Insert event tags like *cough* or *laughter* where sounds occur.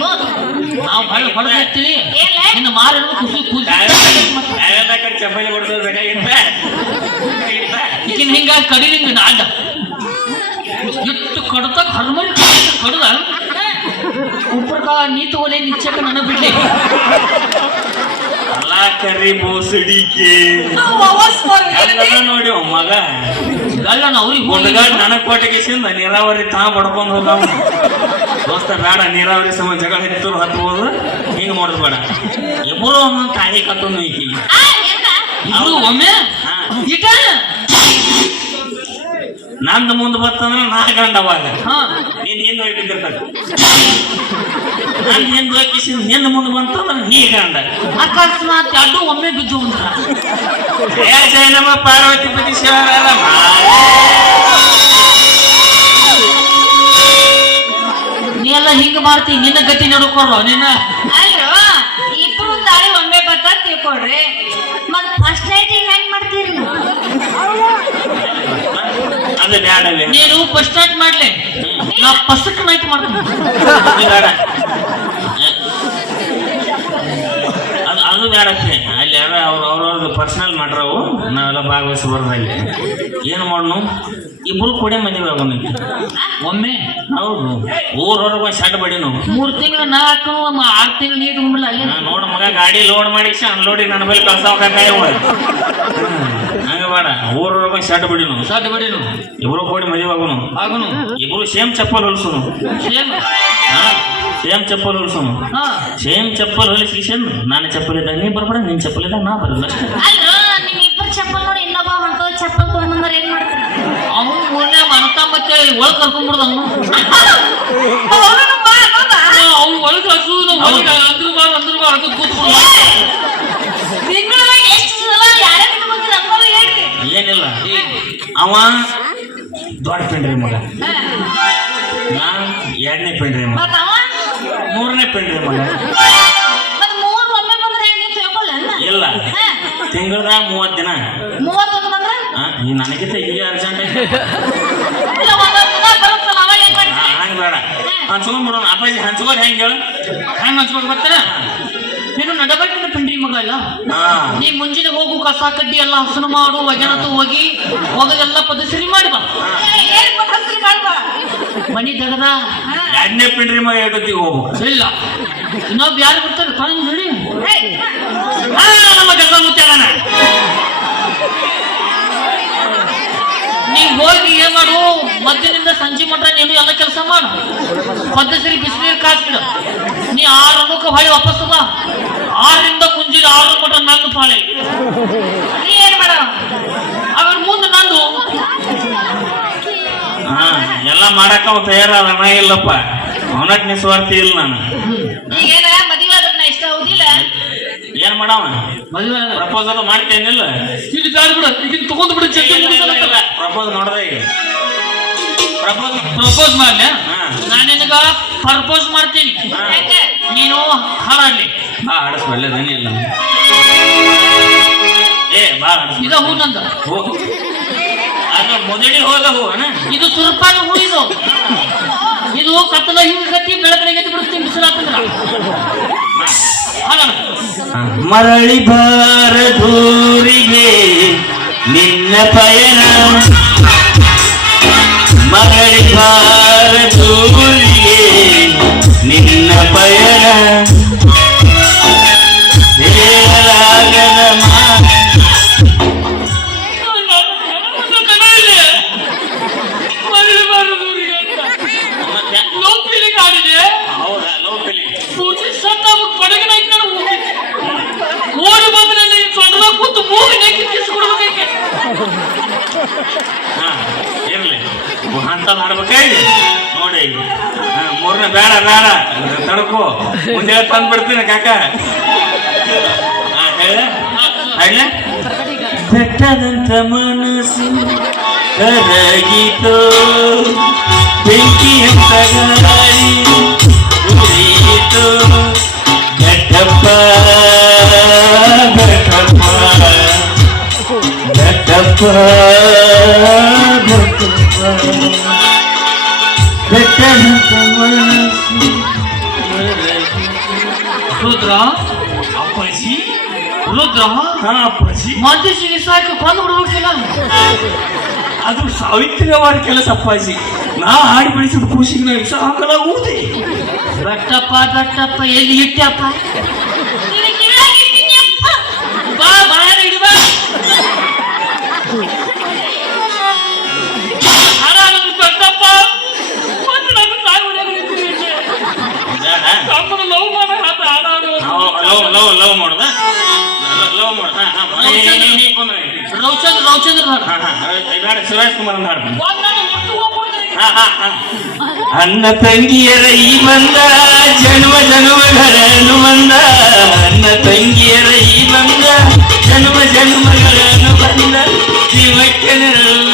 ನಾವು ಹೊಳೆ ಹೊಡೆದಿರ್ತೀವಿ. ಏನ್ಲೆ? ನಿನ್ನ ಮಾರ ಖುಷಿ ಖುಷಿ. ಚಪ್ಪಲಿ ಈಗಿನ ಹಿಂಗಾಗಿ ಕಡಿಲಿಂಗ ನಾಡ ಎಷ್ಟು ಕಡತ ಹರ್ಮರಿ ಕಡದ ಉಪ್ಪರ್ಕ ನೀ ತಗೋಲೆ ನಿಚ್ಚಕ ನನ್ನ ಬಿಡ್ಲಿ. ಅಲ್ಲ ಕರಿ ಹೆಂಗದ ನೋಡಿ ಅವ್ ಮಗ. ಅಲ್ಲ ನಾ ಅವ್ರಿಗೆ ಹುಡುಗಾಡ್ ನನಗ್ ಸಿಂದ ನೀರಾವರಿ ತಾ ಬಡ್ಕೊಂಡು ಹೋಗವ ದೋಸ್ತ ಬೇಡ ನೀರಾವರಿ ಸಮ ಜಗಳ ಹೆಚ್ಚು ಹತ್ಬೋದು. ಹಿಂಗ್ ಮಾಡೋದು ಬೇಡ. ಇಬ್ಬರು ಒಂದೊಂದು ತಾಯಿ ಕಟ್ಟೋನು ಐತಿ ಇಬ್ರು ಒಮ್ಮೆ. ಈಗ ನಂದು ಮುಂದೆ ಬರ್ತಂದ್ರೆ ನಾ ಗಂಡವಾಗ ನೀನ್ ಹಿಂದ್ ಹೋಗಿ ಬಿದ್ದಿರ್ತಾನೆ ನಾನು ಹಾಕಿಸಿ ನಿನ್ನ ಮುಂದೆ ಬಂತಂದ್ರೆ ನೀ ಗಂಡ ಅಕಸ್ಮಾತ್ ಅದು ಒಮ್ಮೆ ಬಿದ್ದು ಜಯ ಏ ಜೈನಮ್ಮ ಪಾರ್ವತಿ ಪತಿ ಶಿವರಾಮ. ನೀ ಎಲ್ಲ ಹಿಂಗ ಮಾಡ್ತಿ ನಿನ್ನ ಗತಿ ನಡ್ಕೊಳ್ವ ನಿನ್ನ ಅಲ್ರೋ ಇಬ್ರು ತಾಳಿ ಒಮ್ಮೆ ಬತ್ತ ತಿಳ್ಕೊಡ್ರಿ ಮತ್ ಫಸ್ಟ್ ನೈಟ್ ಹೆಂಗ್ ಮಾಡ್ತೀರಿ? ಅದು ನೀನು. ಫಸ್ಟ್ ಸ್ಟಾರ್ಟ್ ಮಾಡ್ಲಿ. ನಾ ಫಸ್ಟ್ ನೈಟ್ ಮಾಡ್ತೀನಿ. ಬೇಡ *laughs* ಅದು ಅದು ಬೇಡಕ್ಕೆ ಅಲ್ಲಿ ಯಾರ ಅವ್ರ ಅವ್ರವ್ರದ್ದು ಪರ್ಸನಲ್ ಮಾಡ್ರವು ನಾವೆಲ್ಲ ಭಾಗವಹಿಸಬಾರ್ದಲ್ಲಿ ಏನು ಮಾಡೋಣ ಇಬ್ರು ಕೂಡ ಮದುವೆ ಆಗೋಣ ಒಮ್ಮೆ ಹೌದು ಊರವ್ರಿಗೆ ಒಂದು ಶಡ್ ಬಡಿ ನಾವು ಮೂರ್ ತಿಂಗಳು ನಾ ಹಾಕೋಣ ಆರ್ ತಿಂಗಳು ನೀ ಇಟ್ಕೊಂಡ್ಬಿಡಲ್ಲ ಅಲ್ಲೇ ನೋಡ ಮಗ ಗಾಡಿ ಲೋಡ್ ಮಾಡಿ ಅನ್ಲೋಡಿಗೆ ನನ್ನ ಬಳಿ ಕಳ್ಸಾವ ಹಂಗ ಬೇಡ. ಊರವ್ರಿಗೆ ಒಂದು ಶಡ್ ಬಡಿ ನಾವು ಸಾಧ್ಯ ಬಡಿ ಇಬ್ರು ಕೂಡಿ ಮದುವೆ ಆಗೋನು. ಆಗುನು. ಇಬ್ರು ಸೇಮ್ ಚಪ್ಪಲ್ ಹೊಲ್ಸೋನು. ಸೇಮ್. ಸೇಮ್ ಚಪ್ಪಲ್ ಹೊಲ್ಸೋನು ಹಾ. ಸೇಮ್ ಚಪ್ಪಲ್ ಹೊಲಿಸಿಕೊಂಡು ನಾನು ಚಪ್ಪಲ್ ಇದ್ದಾಗ ನೀ ಬರ್ಬೇಡ ನಿನ್ ಚಪ್ಪಲ್ ಇದ್ದಾಗ ನಾ ಬರಲ್ಲ ಅಷ್ಟೇ. ಅಲ್ರೋ ನಿಮ್ ಇಬ್ಬರು ಚಪ್ಪಲ್ ನೋಡಿ ಇನ್ನೊಬ್ಬ ಹೊಂಟೋ ಚಪ್ಪಲ್ ತಗೊಂಡ್ಬಂದ್ರೆ ಏನ್ ಮಾಡ್ತೀರಿ? ಅವನು ಮೂರನೇ ಮನತ ಮತ್ತೆ ಒಳಗ್ ಕರ್ಕೊಂಡ್ಬಿಡ್ದ ಅವನು ಅವನು ಒಳಗ್ ಹಸುದು ಒಳಗೆ ಅಂದ್ರು ಬಾರ ಅಂದ್ರು ಬಾರ ಅದು ಕೂತ್ಕೊಂಡು. ಏನಿಲ್ಲ. ಅವ ದೊಡ್ಡ ಪೆಂಡ್ರಿ ಮಗ. ನಾನು ಎರಡನೇ ಪೆಂಡ್ರಿ ಮಗ? ಮೂರನೇ ಪೆಂಡ್ರಿ ಮಗ. ಮತ್ತ್ ಮೂರ್ ಒಮ್ಮೆ ಬಂದ್ರೆ ನೀವ್? ಇಲ್ಲ. ಹಾ. ತಿಂಗಳದಾಗ ಮೂವತ್ತು ದಿನ. ಮೂವತ್ತೊಂದು ಬಂದ್ರೆ? ಆ, ಈ ನನಗಿಂತ ಈಗ ಅರ್ಜೆಂಟ್ ಇಲ್ಲ, ಒಂದೊಂದ್ ದಿನ ಬರುತ್ತಲ್ಲ, ಅವಾಗ ಏನ್ ಮಾಡ್ತೀರಿ? ಹಂಗೆ ಬೇಡ. ಹಂಚ್ಕೊಂಡ್ ಬಿಡೋಣ. ಅಪ್ಪಾಜಿ ಹಂಚ್ಕೋದು ಹೆಂಗೆ ಹೇಳು? ಹೆಂಗ್ ಹಂಚ್ಕೊಂಡು ಬರ್ತಾರ ನೀನು ನಡಬರ್ಕಿನ ಪಿಂಡಿ ಮಗ ಅಲ್ಲ? ಹಾ. ನೀ ಮುಂಜಾನೆ ಹೋಗು ಕಸ ಕಡ್ಡಿ ಎಲ್ಲ ಹಸನು ಮಾಡು ವಜನತ್ತು ಹೋಗಿ ಹೋಗದೆಲ್ಲ ಪದಸರಿ ಮಾಡಿ ಬಾ ಏ, ಏನ್ ಪದ್ಧತಿ ಮಾಡ್ಬಾ? ಮನಿ ತೆಗದ? ಎರಡನೇ ಪಿಂಡ್ರಿ ಮಗ ಎಷ್ಟೊತ್ತಿಗೆ ಹೋಗ್ಬೇಕು. ಇಲ್ಲ. ಇನ್ನೊಬ್ಬ ಯಾರು ಬರ್ತಾರೆ? ಕಾಲೇಜ್ ಹಾ ನಮ್ಮ ಜಗ ಮುಚ್ಚಾಗಣ ನೀ ಹೋಗಿ ಏನ್ ಮಾಡು? ಮಧ್ಯಾಹ್ನದಿಂದ ಸಂಜೆ ಮಟ್ಟ ನೀನು ಎಲ್ಲ ಕೆಲಸ ಮಾಡು. ಪದ್ಧತಿ ಬಿಸಿನೀರು ಕಾಸ್ಬಿಡು ನೀ ಆರು ಅನ್ನೋಕೆ ಹೊಳೆ ವಾಪಸ್ ಬಾ ಆರರಿಂದ ಮುಂಜಿನ ಆರು ಮಟ್ಟ ನನ್ನ ಪಾಳೆ ನೀ ಏನ್ ಮಾಡವ? ಆಮೇಲೆ ಮುಂದೆ ನಂದು ಹಾ ಎಲ್ಲ ಮಾಡಕ್ಕ ಅವ್ ತಯಾರಾದ ನಾ ಇಲ್ಲಪ್ಪ. ಅವನಕ್ ನಿಸ್ವಾರ್ಥಿ ಇಲ್ಲ ನಾನು. ಈಗೇನ ಮದುವೆ ಆದ್ರೆ ನಾ ಇಷ್ಟ ಆಗುದಿಲ್ಲ ಏನ್ ಮಾಡವ ಮದುವೆ ಪ್ರಪೋಸಲ್ ಮಾಡ್ತೇನಿಲ್ಲ. ಇಲ್ಲಿ ಬ್ಯಾಡ ಬಿಡು ಈಗಿನ ತಗೊಂಡ್ ಬಿಡು ಜಲ್ದಿ ಪ್ರಪೋಸ್ ನೋಡ್ದೆ ಈಗ. ಪ್ರಪೋಸ್ ಪ್ರಪೋಸ್ ಮಾಡ್ಲ? ಹಾ. ನಾನು ನಿನಗ ಪ್ರಪೋಸ್ ಮಾಡ್ತೀನಿ. ಹಾ. ನೀನು ಹಾಡಾಡ್ಲಿ. ಬಾ ಆಡಸ್ ಒಳ್ಳೇದೇನಿಲ್ಲ ಏ ಬಾ ಇದ ಹೂ ನಂದ. ಹೋ. ಅದು ಮೊದಲಿ ಹೋದ ಹೂ ಅಣ್ಣ ಇದು ಸುರಪಾನ ಹೂ ಕತ್ತಲ ಹಿಂಗ ಕತ್ತಿ ಎದ್ದು ಬಿಡುತ್ತೀನಿ ಬಿಸಿಲಾತಂದ್ರ ಮರಳಿ ಬಾರ ಧೂರಿಗೆ ನಿನ್ನ ಪಯಣ. ಮರಳಿ ಬಾರ ಧೂರಿಗೆ ನಿನ್ನ ಪಯಣ. ಅಂತದ್ ಹಾಡ್ಬೇಕಾಗಿ ನೋಡಿ ಮೂರನೇ ಬೇಡ ಬೇಡ. ತಡ್ಕೋ. ಮುಂದೆ ತಂದು ಬಿಡ್ತೀನಿ ಕಾಕ. ಕೆಟ್ಟದಂತ ಮನಸ್ಸು ಕರಗಿತೋ. ಬೆಂಕಿಯಂತ ಗಾಳಿ ಉರಿಯಿತೋ. ಬೆಟ್ಟಪ್ಪ ಬೆಟ್ಟಪ್ಪ ಬೆಟ್ಟಪ್ಪ. ರುದ್ರ ಅಪ್ಪಾಜಿ ರುದ್ರ ಹಾ ಅಪ್ಪಾಜಿ. ಮಧ್ಯಸಿಗೆ ಸಾಕು ಕೊಂದು ಬಿಡ್ಬೇಕಿಲ್ಲ ಅದು ಸಾವಿತ್ರಿ ಅವರ ಕೆಲಸ ಅಪ್ಪಾಜಿ. ನಾ ಹಾಡಿ ಬೆಳೆಸಿದ ಖುಷಿಗೆ ನಾ ವಿಷ ಹಾಕಲಾಗುವುದೇ ದಟ್ಟಪ್ಪ ದಟ್ಟಪ್ಪ ಎಲ್ಲಿ ಇಟ್ಟಪ್ಪ. ಬಾ ಬಾ. ಲವ್ ಲವ್ ಲವ್ ಮಾಡುದ? ಲವ್ ಮಾಡ ರವಿಚಂದ್ರ ರವಿಚಂದ್ರ ಹಾಡು. ಶಿವರಾಜ್ ಕುಮಾರ್ ಅಂತ ಅನ್ನ ತಂಗಿಯರ ಈ ಬಂದ ಜನ್ಮ ಜನ್ಮಗಳನ್ನು ಬಂದ ಅನ್ನ ತಂಗಿಯರ ಈ ಬಂದ ಜನ್ಮ ಜನ್ಮಗಳನ್ನು ಬಂದ. ಶಿವಕ್ಕೆ ನೆರಳು